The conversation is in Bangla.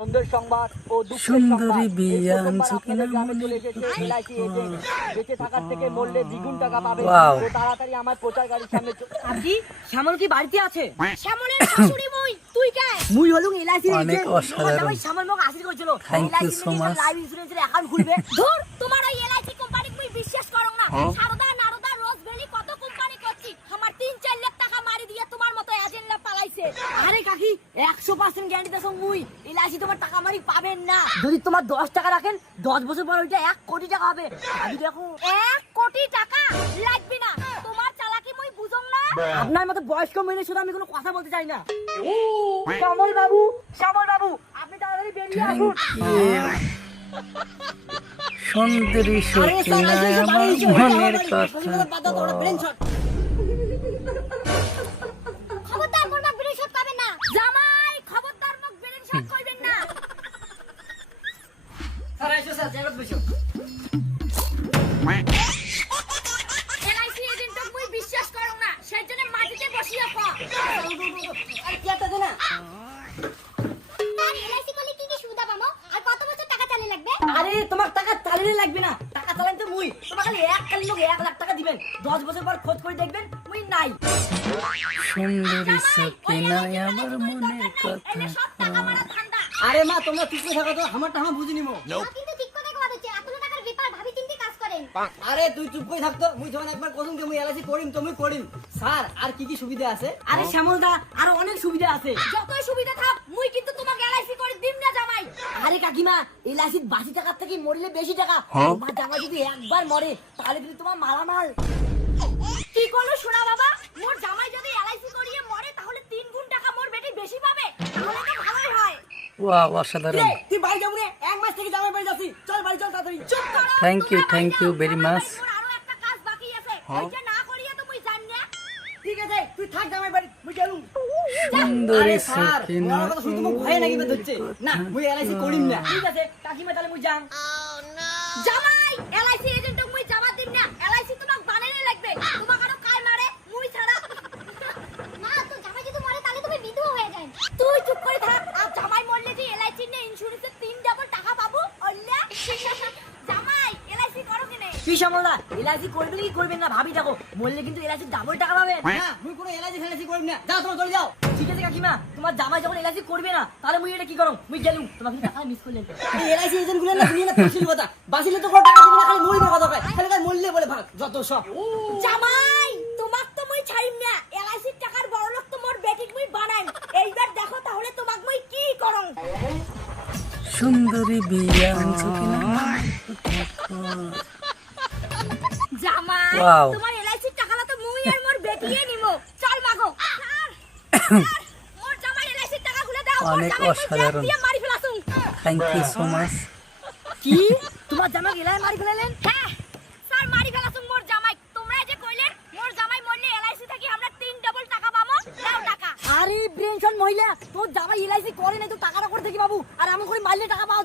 সুন্দরী সংবাদ। বিয়ে আনছো কিনা গ্রামে চলে এসেছে LIC এজেন্ট। বেঁচে থাকার থেকে মরলে দ্বিগুণ টাকা পাবে। তো তাড়াতাড়ি আমার প্রচার গাড়ির সামনে আপনি শ্যামল কি বাড়িতে আছে? শ্যামলের শাশুড়ি মুই। তুই কে? মুই হলুম এলআইসি অনেক অসাধারণ। শ্যামল মোক আশীর্বাদ করেছিল. লাইফ ইন্স্যুরেন্সের অ্যাকাউন্ট খুলবে। ধুর তোমার ওই এলআইসি কোম্পানি মুই বিশ্বাস করো না সারদা নারদা রোজ ভ্যালি কত কোম্পানি করছি আমার তিন চার লাখ টাকা মারি দিয়ে তোমার মতো এজেন্টরা পালাইছে আরে কাকি একশো পার্সেন্ট গ্যারান্টি দেছো মুই। এলআইসি তোমার টাকা মারি পাবেন না। যদি তোমার দশ টাকা রাখেন দশ বছর পর ওইটা এক কোটি টাকা হবে। আমি দেখো এক কোটি টাকা? লাগবে না। তোমার চালাকি মুই বুঝং না? আপনার মতো বয়স্ক মেয়ের সাথে আমি কোনো কথা বলতে চাই না। শ্যামল বাবু শ্যামল বাবু আপনি তাড়াতাড়ি বেরিয়ে আসুন। সুন্দরী এসো, মনের কথা। বিশ্বাস করং না সেই জন্য মাটিতে বসিয়ে ক আরে, কি একটা দে না। আর এলআইসি করলে কি কি সুবিধা পামো আর কত বছর টাকা চালিয়ে লাগবে? আরে তোমার টাকা চালিয়ে লাগবে না। টাকা চালান তো মুই। তোমার খালি এক কালি লোক এক লাখ টাকা দিবেন। দশ বছর পর খোঁজ করে দেখবেন মুই নাই। সুন্দরী সকিনা আমার মনের কথা। আরে মা তোমরা ঠিক করে থাকো তো আমার টাকা বুঝে নিবো। কিন্তু ঠিক কথা কথা হচ্ছে এত টাকার ব্যাপার ভাবি চিন্তে কাজ করেন। আরে তুই চুপ করে থাকতো মুই যখন একবার কসম কে মুই এলাইসি করিম তো মুই করিম। স্যার আর কি কি সুবিধা আছে? আরে শ্যামল দা আরও অনেক সুবিধা আছে। যতই সুবিধা থাক মুই কিন্তু তোমাকে এলআইসি করে দিম না জামাই। আরে কাকিমা এলআইসির বাসি টাকার থেকে মরলে বেশি টাকা। তোমার জামা যদি একবার মরে তাহলে কিন্তু তোমার মালামাল। কি করল শোনা বাবা? মোর জামাই যদি এলআইসি করিয়ে মরে তাহলে তিন গুণ টাকা মোর বেটি বেশি পাবে তাহলে তো ভালোই হয় ওয়াও অসাধারণ। তুই বাড়ি যাব রে? এক মাস থেকে জামাই বাড়ি যাচ্ছি। চল বাড়ি চল তাড়াতাড়ি. মোর আরও একটা কাজ বাকি আছে। হ্যাঁ। ওইটা না করিয়ে তো মুই না। ঠিক আছে তুই থাক জামাই বাড়ি। মুই গেলুম। সুন্দরী আরে স্যার সকিনা ওর কথা শুনে মুখ ভয়ে নাকি বের না মুই এলআইসি করিম না। ঠিক আছে কাকিমা তাহলে মুই যাম। জামাই এলআইসি এজেন্ট মুই জামা দিম না এলআইসি তোমাক বানাইলে লাগবে তোমাক আরও কাই মারে মুই ছাড়া মা তো জামাই যদি মরে তাহলে তুমি বিধবা হয়ে যাবেন তুই চুপ করে থাক আর জামাই মরলে যে এলআইসি নে ইন্স্যুরেন্সের তিন ডাবল টাকা পাবো অল্লে জামাই এলআইসি তুই শ্যামলদা এলআইসি করবেন কি করবেন না? ভাবি থাকো বললে কিন্তু এলআইসি ডাবল টাকা পাবেন হ্যাঁ। মুই কোনো এলআইসি ফেলাইসি করব না। যাও তোমরা চলে যাও। ঠিক আছে কাকিমা তোমার জামাই যখন এলআইসি করবে না তাহলে মুই এটা কি করব মুই গেলুম। তোমাকে টাকা মিস করলেন এই এলআইসি এজেন্টগুলো না তুমি না বাসিল কথা। বাসিলে তো কোনো টাকা দিবে না খালি মরিবে কথা কয়। খালি খালি মরলে বলে ভাগ যত সব। জামাই তোমাক তো মুই ছাড়িম না। এলআইসির টাকার বড় লোক তো মোর বেটিক মুই বানাইম। এইবার দেখো তাহলে তোমাক মুই কি করং সুন্দরী বিয়ে আনছো জামাই Wow. তোমার এলআইসির টাকাটা তো মুই আর মোর বেটিয়ে নিমো। চল মাগো। স্যার, স্যার, মোর জামাই এলআইসির টাকা খুলে দাও। মোর অনেক অসাধারণ। মারি ফেলাছুম থ্যাংক ইউ সো মাচ কি? তোমার জামাই এলাই মারি ফেলালেন? হ্যাঁ। স্যার মারি ফেলাছুম মোর জামাই। তোমরা যে কইলেন মোর জামাই মরলে এলআইসি থেকে আমরা তিন ডাবল টাকা পাবো। দাও টাকা। আরে ব্রেনশন মহিলা তোর জামাই এলআইসি করে নাই তো টাকাটা করে থাকি বাবু আর আমি করে মারলে টাকা না কি